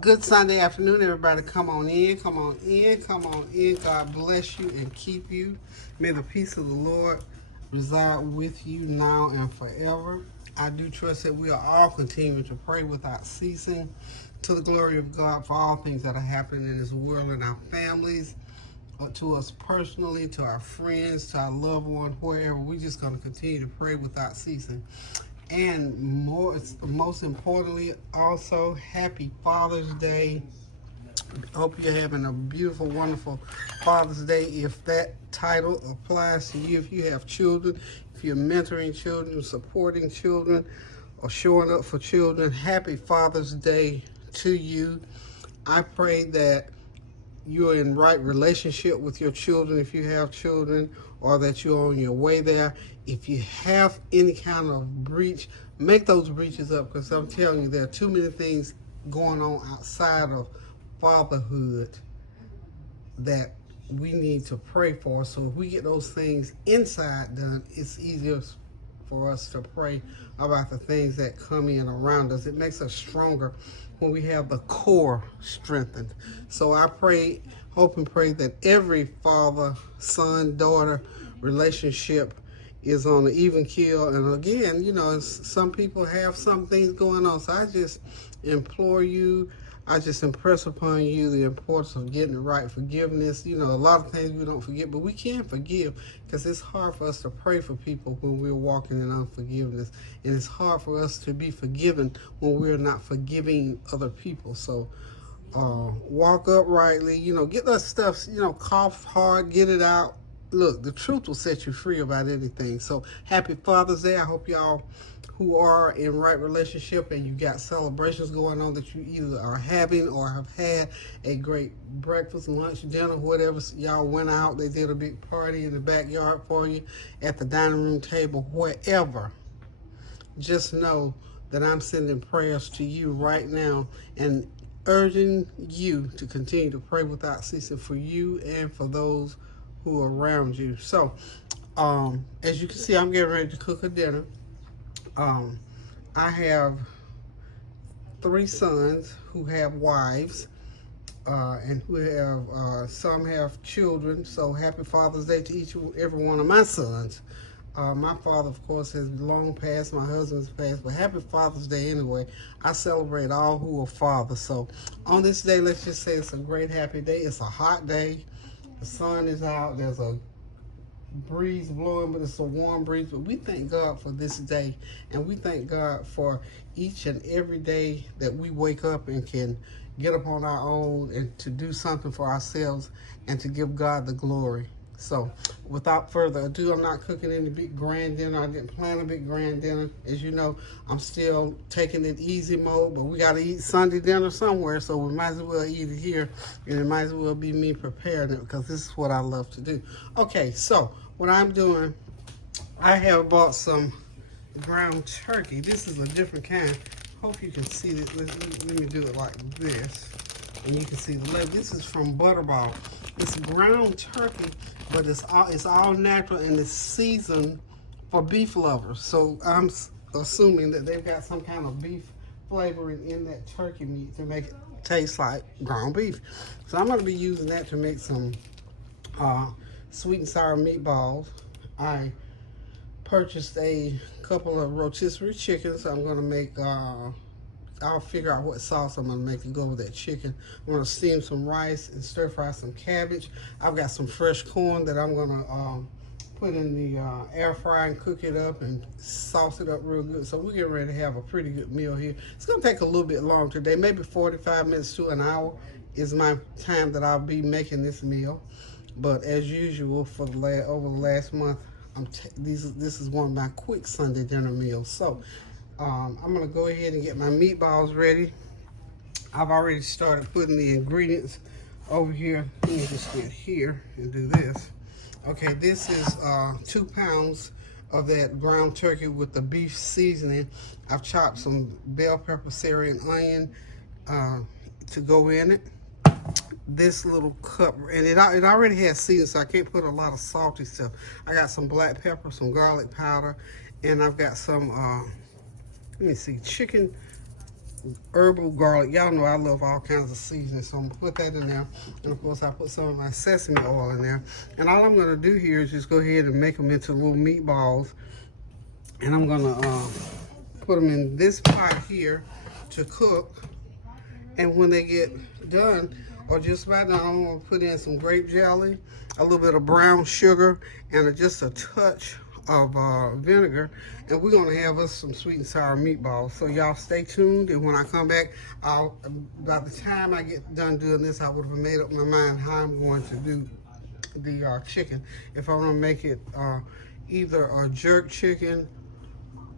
Good Sunday afternoon, everybody. Come on in, come on in, come on in. God bless you and keep you. May the peace of the Lord reside with you now and forever. I do trust that we are all continuing to pray without ceasing to the glory of God for all things that are happening in this world and our families, to us personally, to our friends, to our loved one, wherever. We're just going to continue to pray without ceasing. And most importantly, also, happy Father's Day. Hope you're having a beautiful, wonderful Father's Day. If that title applies to you, if you have children, if you're mentoring children, supporting children, or showing up for children, happy Father's Day to you. I pray that you're in right relationship with your children if you have children, or that you're on your way there. If you have any kind of breach, make those breaches up, because I'm telling you, there are too many things going on outside of fatherhood that we need to pray for. So if we get those things inside done, it's easier for us to pray about the things that come in around us. It makes us stronger when we have the core strengthened. So I pray, hope and pray that every father, son, daughter relationship is on an even keel. And again, you know, some people have some things going on. So I just implore you, I just impress upon you the importance of getting it right. Forgiveness, you know, a lot of things we don't forget, but we can forgive, because it's hard for us to pray for people when we're walking in unforgiveness. And it's hard for us to be forgiven when we're not forgiving other people. So walk uprightly, you know, get that stuff, you know, cough hard, get it out. Look, the truth will set you free about anything. So happy Father's Day. I hope y'all who are in right relationship and you got celebrations going on, that you either are having or have had a great breakfast, lunch, dinner, whatever. Y'all went out, they did a big party in the backyard for you, at the dining room table, wherever. Just know that I'm sending prayers to you right now and urging you to continue to pray without ceasing for you and for those who are around you. So, as you can see, I'm getting ready to cook a dinner. I have 3 sons who have wives, and who have, some have children. So happy Father's Day to each and every one of my sons. My father, of course, has long passed. My husband's passed, but happy Father's Day anyway. I celebrate all who are fathers. So on this day, let's just say it's a great, happy day. It's a hot day. The sun is out. There's a breeze blowing, but it's a warm breeze. But we thank God for this day, and we thank God for each and every day that we wake up and can get up on our own and to do something for ourselves and to give God the glory. So without further ado, I'm not cooking any big grand dinner. I didn't plan a big grand dinner. As you know, I'm still taking it easy mode, but we got to eat Sunday dinner somewhere, so we might as well eat it here, and it might as well be me preparing it, because this is what I love to do. Okay, so what I'm doing, I have bought some ground turkey. This is a different kind. Hope you can see this. Let me do it like this, and you can see the label. This is from Butterball. It's ground turkey, but it's all natural, and it's seasoned for beef lovers. So I'm assuming that they've got some kind of beef flavoring in that turkey meat to make it taste like ground beef. So I'm going to be using that to make some sweet and sour meatballs. I purchased a couple of rotisserie chickens. I'm going to make, I'll figure out what sauce I'm going to make to go with that chicken. I'm going to steam some rice and stir fry some cabbage. I've got some fresh corn that I'm going to put in the air fryer and cook it up and sauce it up real good. So we're getting ready to have a pretty good meal here. It's going to take a little bit long today, maybe 45 minutes to an hour is my time that I'll be making this meal. But as usual, for over the last month, this is one of my quick Sunday dinner meals. So I'm going to go ahead and get my meatballs ready. I've already started putting the ingredients over here. Let me just get here and do this. Okay, this is 2 pounds of that ground turkey with the beef seasoning. I've chopped some bell pepper, celery, and onion to go in it. This little cup, and it already has seasoning, so I can't put a lot of salty stuff. I got some black pepper, some garlic powder, and I've got some let me see, chicken herbal garlic. Y'all know I love all kinds of seasonings, so I'm gonna put that in there. And of course I put some of my sesame oil in there. And all I'm gonna do here is just go ahead and make them into little meatballs. And I'm gonna put them in this pot here to cook. And when they get done, or just about done, I'm gonna put in some grape jelly, a little bit of brown sugar, and just a touch of vinegar, and we're gonna have us some sweet and sour meatballs. So y'all stay tuned, and when I come back, by the time I get done doing this, I would have made up my mind how I'm going to do the chicken. If I want to make it either a jerk chicken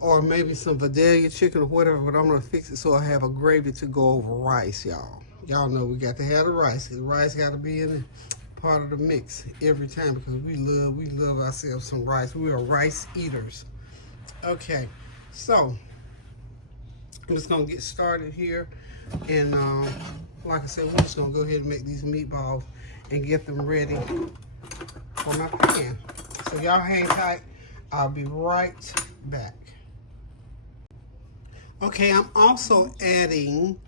or maybe some Vidalia chicken or whatever, but I'm gonna fix it so I have a gravy to go over rice, y'all. Y'all know we got to have the rice. The rice got to be in it, part of the mix every time, because we love ourselves some rice. We are rice eaters. Okay, so I'm just gonna get started here, and like I said, we're just gonna go ahead and make these meatballs and get them ready for my pan. So y'all hang tight. I'll be right back. Okay, I'm also adding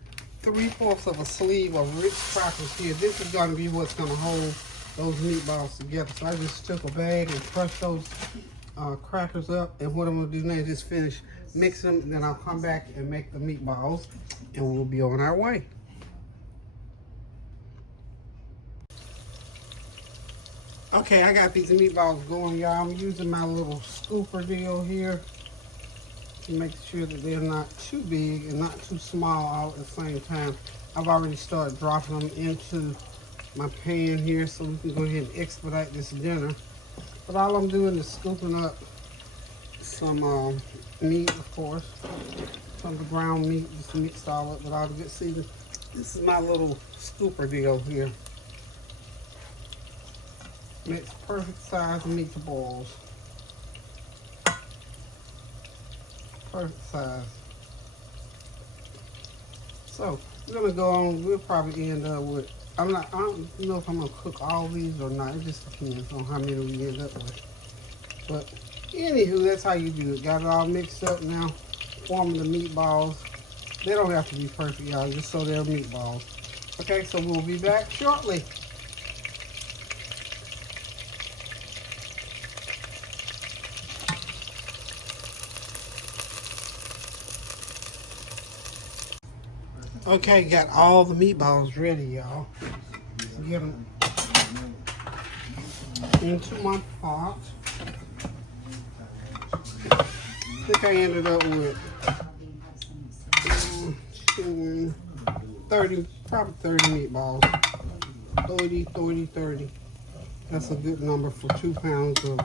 3/4 of a sleeve of rich crackers here. This is going to be what's going to hold those meatballs together. So I just took a bag and crushed those crackers up. And what I'm going to do now is just finish mixing them. Then I'll come back and make the meatballs, and we'll be on our way. Okay, I got these meatballs going, y'all. I'm using my little scooper deal here to make sure that they're not too big and not too small all at the same time. I've already started dropping them into my pan here so we can go ahead and expedite this dinner. But all I'm doing is scooping up some meat, of course, some of the ground meat, just mixed all up with all the good seasoning. This is my little scooper deal here. Makes perfect size meatballs. Perfect size. So we're gonna go on. We'll probably end up with. I don't know if I'm gonna cook all these or not. It just depends on how many we end up with. But anywho, that's how you do it. Got it all mixed up now. Forming the meatballs. They don't have to be perfect, y'all. Just so they're meatballs. Okay, so we'll be back shortly. Okay, got all the meatballs ready, y'all. Get them into my pot. I think I ended up with 30, probably 30 meatballs. 30. That's a good number for 2 pounds of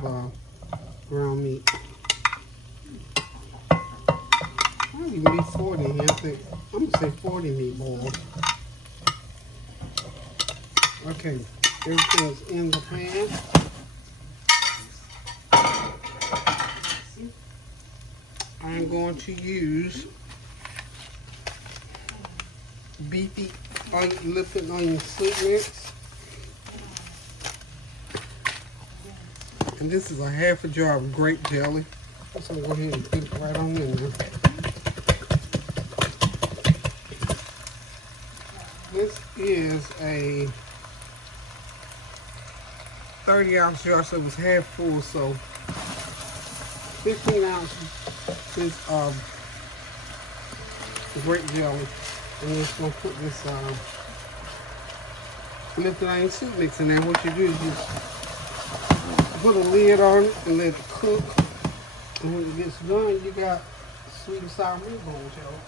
ground meat. Might even be 40 here. I think I'm gonna say 40 meatballs. Okay, everything's in the pan. I'm going to use beefy lifted onion soup mix. And this is a half a jar of grape jelly. So I'm going to go ahead and put it right on in there. This is a 30-ounce jar, so it was half full, so 15 ounces of grape jelly. And we're just going to put this lifted onion soup mix in there. What you do is just put a lid on it and let it cook. And when it gets done, you got sweet and sour meatballs, y'all.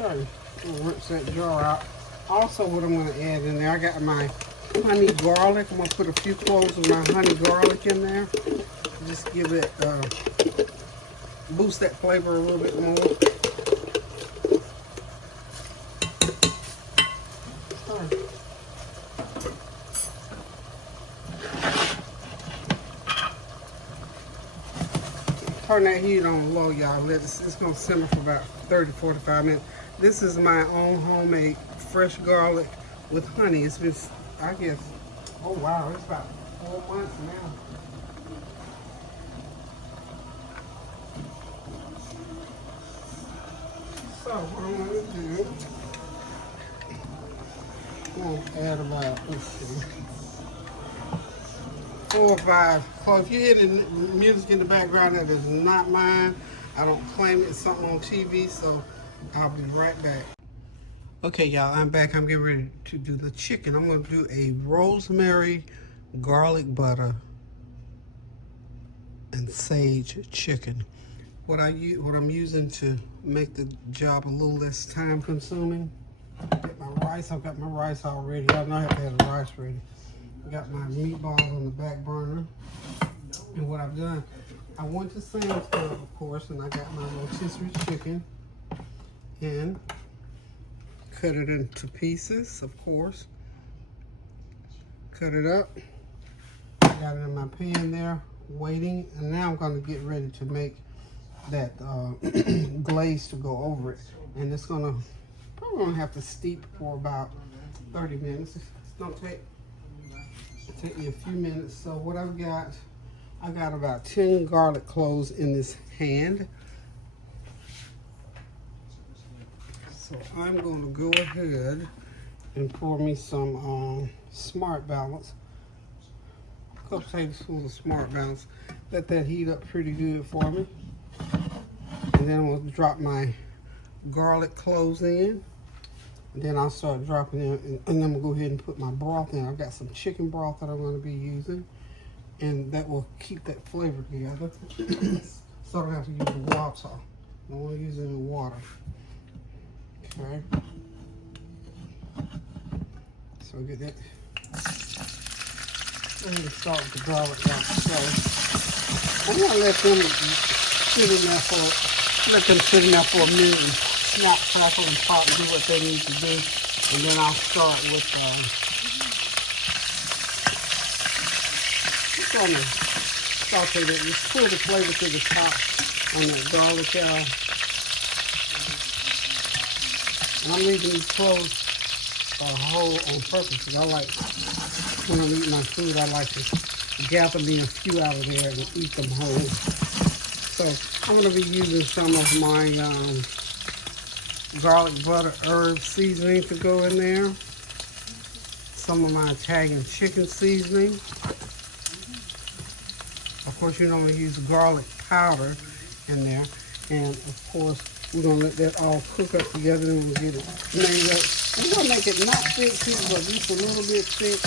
Okay, we'll rinse that jar out. Also, what I'm going to add in there, I got my honey garlic. I'm going to put a few cloves of my honey garlic in there. Just give it, boost that flavor a little bit more. Turn that heat on low, y'all. It's going to simmer for about 30-45 minutes. This is my own homemade fresh garlic with honey. It's been, I guess, oh wow, it's about 4 months now. So what I'm going to do, I'm going to add about, let's see, 4 or 5 cloves. If you hear the music in the background, that is not mine. I don't claim it. It's something on TV, so I'll be right back. Okay, y'all, I'm back. I'm getting ready to do the chicken. I'm going to do a rosemary garlic butter and sage chicken. What I'm using to make the job a little less time consuming. Get my rice. I've got my rice already. I know I have to have the rice ready. I got my meatballs on the back burner. And what I've done, I went to Sam's Club, of course, and I got my rotisserie chicken and cut it into pieces, of course. Cut it up. Got it in my pan there, waiting. And now I'm going to get ready to make that glaze to go over it. And it's probably gonna have to steep for about 30 minutes. It's gonna take me a few minutes. So what I got about 10 garlic cloves in this hand. So I'm going to go ahead and pour me some Smart Balance. A couple tablespoons of Smart Balance. Let that heat up pretty good for me. And then I'm going to drop my garlic cloves in. And then I'll start dropping in. And then I'm going to go ahead and put my broth in. I've got some chicken broth that I'm going to be using. And that will keep that flavor together. So I don't have to use the water. I don't want to use any water. Okay. So get that. I'm going to start with the garlic like so. I'm going to let them sit in there for a minute and snap, crackle, and pop, do what they need to do. And then I'll start with just trying to saute that. Just pull the flavor to the top on that garlic, y'all. And I'm leaving these cloves whole on purpose because I like, when I'm eating my food, I like to gather me a few out of there and eat them whole. So I'm going to be using some of my garlic butter herb seasoning to go in there. Some of my Italian chicken seasoning. Of course, you normally use garlic powder in there. And of course, we're going to let that all cook up together and we'll get it made up. We're going to make it not thick too, but just a little bit thick.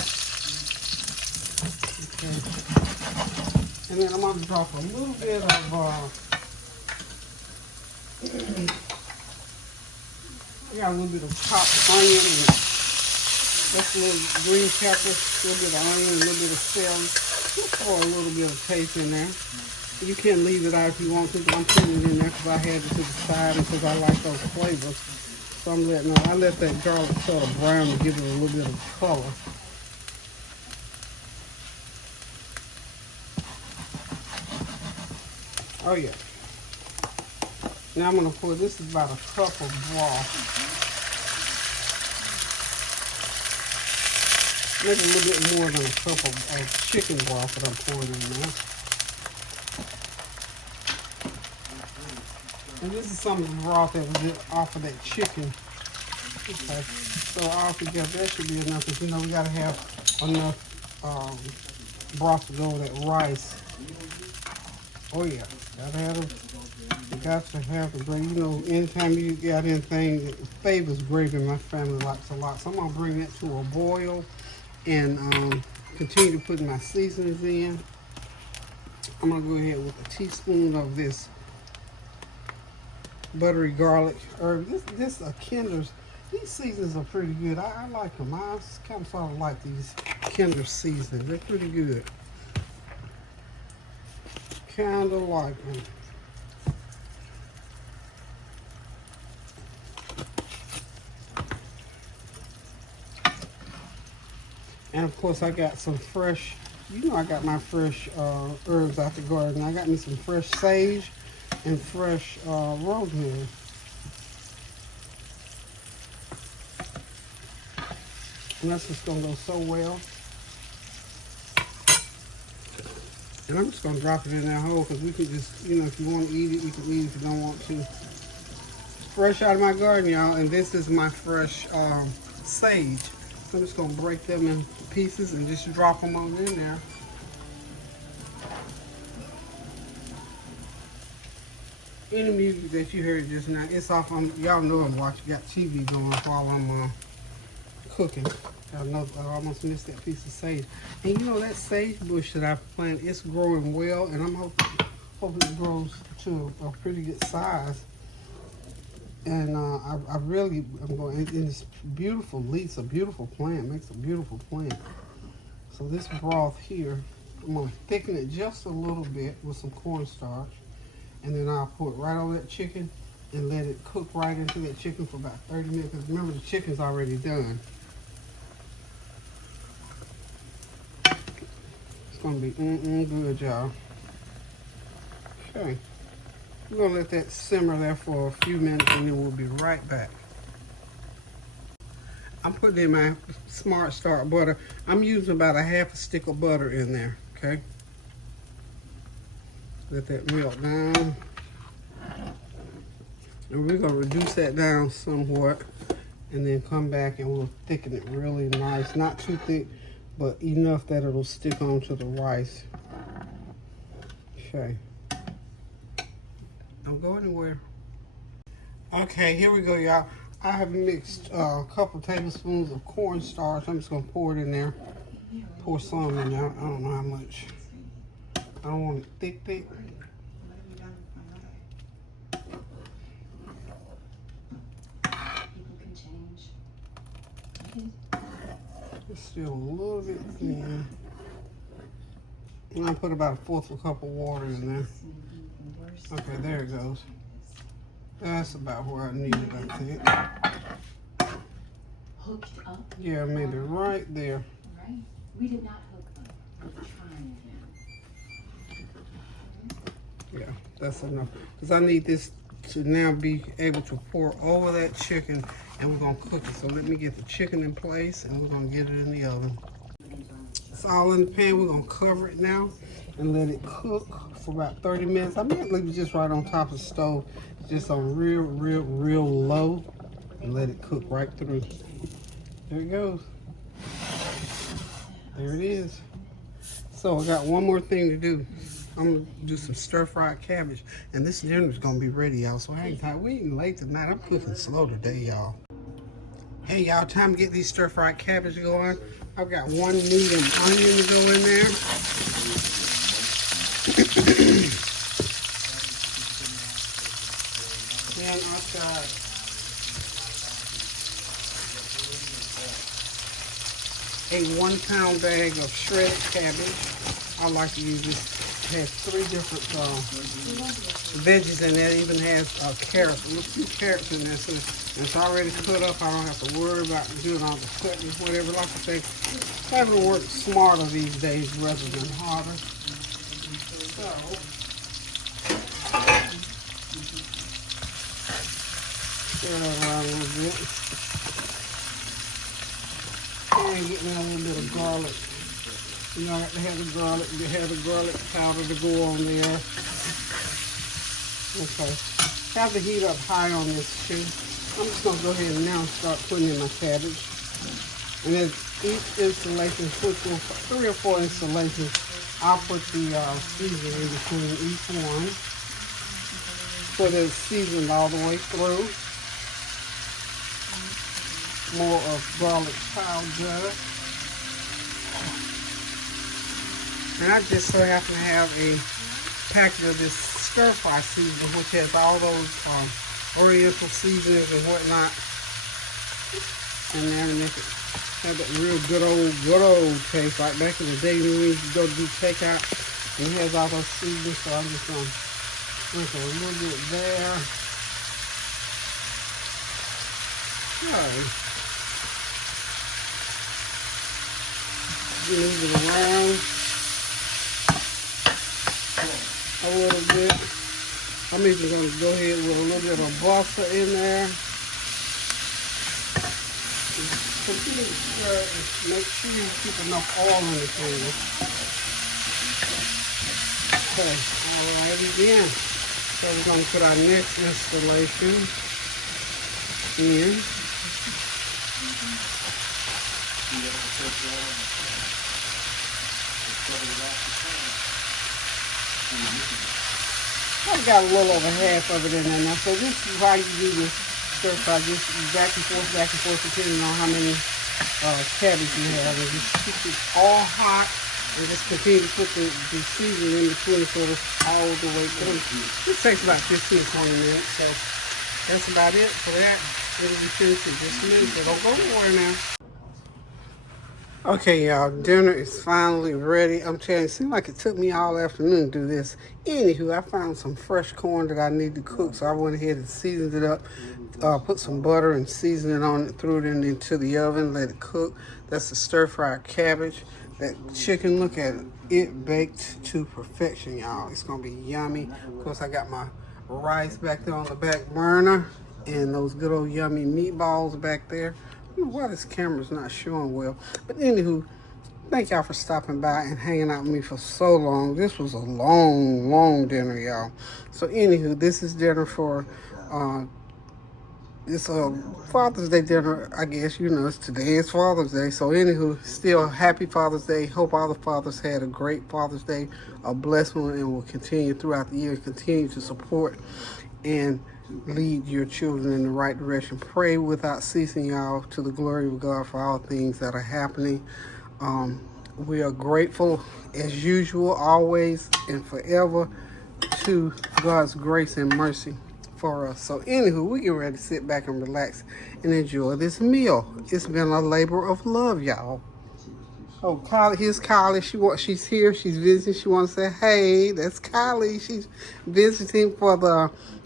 Okay. And then I'm going to drop a little bit of I got a little bit of chopped onion and just a little green pepper, a little bit of onion, a little bit of celery. Just pour a little bit of taste in there. You can leave it out if you want to, but I'm putting it in there because I had it to the side and because I like those flavors. So I let that garlic sort of brown to give it a little bit of color. Oh yeah. Now I'm going to pour, this is about a cup of broth. Maybe a little bit more than a cup of chicken broth that I'm pouring in now. And this is some of the broth that was off of that chicken. Okay. So all together, that should be enough. Because, you know, we got to have enough broth to go with that rice. Oh yeah, you got to have the grape. You know, anytime you got anything that favors grape, and my family likes a lot. So I'm gonna bring it to a boil and continue to put my seasonings in. I'm gonna go ahead with a teaspoon of this buttery garlic herb. This Kinder's. These seasonings are pretty good. I like them. I kind of sort of like these Kinder seasonings. They're pretty good. Kind of like them. And of course I got some fresh, you know I got my fresh herbs out the garden. I got me some fresh sage and fresh rosemary. And that's just gonna go so well. And I'm just gonna drop it in that hole because we can just, you know, if you want to eat it, you can eat it if you don't want to. fresh out of my garden, y'all, and this is my fresh sage. So I'm just gonna break them in pieces and just drop them on in there. Any music that you heard just now, it's off. Y'all know I'm watching, got TV going while I'm cooking. I know I almost missed that piece of sage. And you know that sage bush that I planted, it's growing well, and I'm hoping it grows to a pretty good size. And I'm going, and it's beautiful leaves, a beautiful plant, makes a beautiful plant. So this broth here, I'm gonna thicken it just a little bit with some cornstarch. And then I'll put it right on that chicken and let it cook right into that chicken for about 30 minutes. Because remember, the chicken's already done. It's going to be good, y'all. Okay. We're going to let that simmer there for a few minutes and then we'll be right back. I'm putting in my Smart Start butter. I'm using about a half a stick of butter in there, okay? Let that melt down. And we're gonna reduce that down somewhat and then come back and we'll thicken it really nice. Not too thick, but enough that it'll stick onto the rice. Okay. Don't go anywhere. Okay, here we go, y'all. I have mixed a couple tablespoons of cornstarch. I'm just gonna pour it in there. Pour some in there. I don't know how much. I don't want it thick. It's still a little bit thin. And I put about a 1/4 cup of water in there. Okay, there it goes. That's about where I need it, I think. Hooked up? Yeah, maybe right there. Right. We did not hook up. We're trying now. Yeah, that's enough. Because I need this to now be able to pour over that chicken and we're gonna cook it. So let me get the chicken in place and we're gonna get it in the oven. It's all in the pan. We're gonna cover it now and let it cook for about 30 minutes. I might leave it just right on top of the stove, just on real low, and let it cook right through. There it goes. There it is. So I got one more thing to do. I'm gonna do some stir-fried cabbage, and this dinner's gonna be ready, y'all. So I ain't tired. We eating late tonight. I'm cooking slow today, y'all. Hey, y'all, time to get these stir-fried cabbage going. I've got 1 medium onion to go in there. Then I've got a 1-pound bag of shredded cabbage. I like to use this. It has 3 different veggies in there. It even has carrots. Look, 2 carrots in there. So it's already cut up. I don't have to worry about doing all the cutting, whatever. Like I say, having to work smarter these days rather than harder. So, stir that around a little bit. And get me a little bit of garlic. You know, I have to have the garlic powder to go on there. Okay. Have the heat up high on this too. I'm just going to go ahead and now start putting in my cabbage. And as each installation, 3 or 4 installations, I'll put the seasoning in between each one. So that it's seasoned all the way through. More of garlic powder. And I just so happen to have a packet of this stir-fry seasoning, which has all those oriental seasonings and whatnot in there to make it have that real good old taste, like back in the day when we used to go do takeout and it has all those seasonings. So I'm just going to sprinkle a little bit there. Okay. Move it around a little bit. I'm even going to go ahead with a little bit of butter in there. Continue to stir and make sure you keep enough oil in the pan. Okay, alright again. So we're going to put our next installation. in. I've got a little over half of it in there now. So this is how you do this stir fry. Just back and forth, depending on how many cabbage you have. And just keep it all hot. And just continue to put the seasoning in between so it's all the way through. This takes about 15, 20 minutes. So that's about it for that. It'll be finished in just a minute. So don't go nowhere now. Okay, y'all, dinner is finally ready. I'm telling you, it seemed like it took me all afternoon to do this. Anywho, I found some fresh corn that I need to cook, so I went ahead and seasoned it up. Put some butter and seasoning on it, threw it into the oven, let it cook. That's the stir-fried cabbage. That chicken, look at it. It baked to perfection, y'all. It's going to be yummy. Of course, I got my rice back there on the back burner and those good old yummy meatballs back there. I don't know why this camera's not showing well. But anywho, thank y'all for stopping by and hanging out with me for so long. This was a long, long dinner, y'all. So anywho, this is dinner for this Father's Day dinner. I guess, you know, today is Father's Day. So anywho, still happy Father's Day. Hope all the fathers had a great Father's Day, a blessed one, and will continue throughout the year, continue to support and lead your children in the right direction. Pray without ceasing, y'all, to the glory of God for all things that are happening. We are grateful as usual, always and forever, to God's grace and mercy for us. So anywho, we get ready to sit back and relax and enjoy this meal. It's been a labor of love, y'all. Oh, Kylie, here's Kylie. She's here. She's visiting. She wants to say, hey, that's Kylie. She's visiting for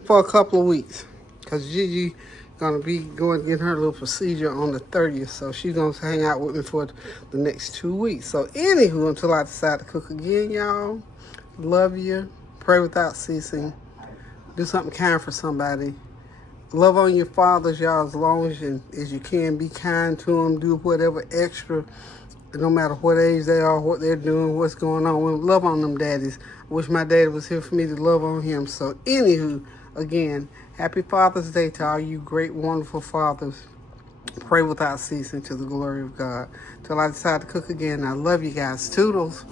a couple of weeks because Gigi gonna be going to get her little procedure on the 30th. So she's gonna hang out with me for the next 2 weeks. So anywho, until I decide to cook again, y'all, love you. Pray without ceasing. Do something kind for somebody. Love on your fathers, y'all, as long as you can. Be kind to them. Do whatever extra, no matter what age they are, what they're doing, what's going on. Love on them daddies. I wish my daddy was here for me to love on him. So anywho, again, happy Father's Day to all you great, wonderful fathers. Pray without ceasing to the glory of God. Till I decide to cook again. I love you guys. Toodles.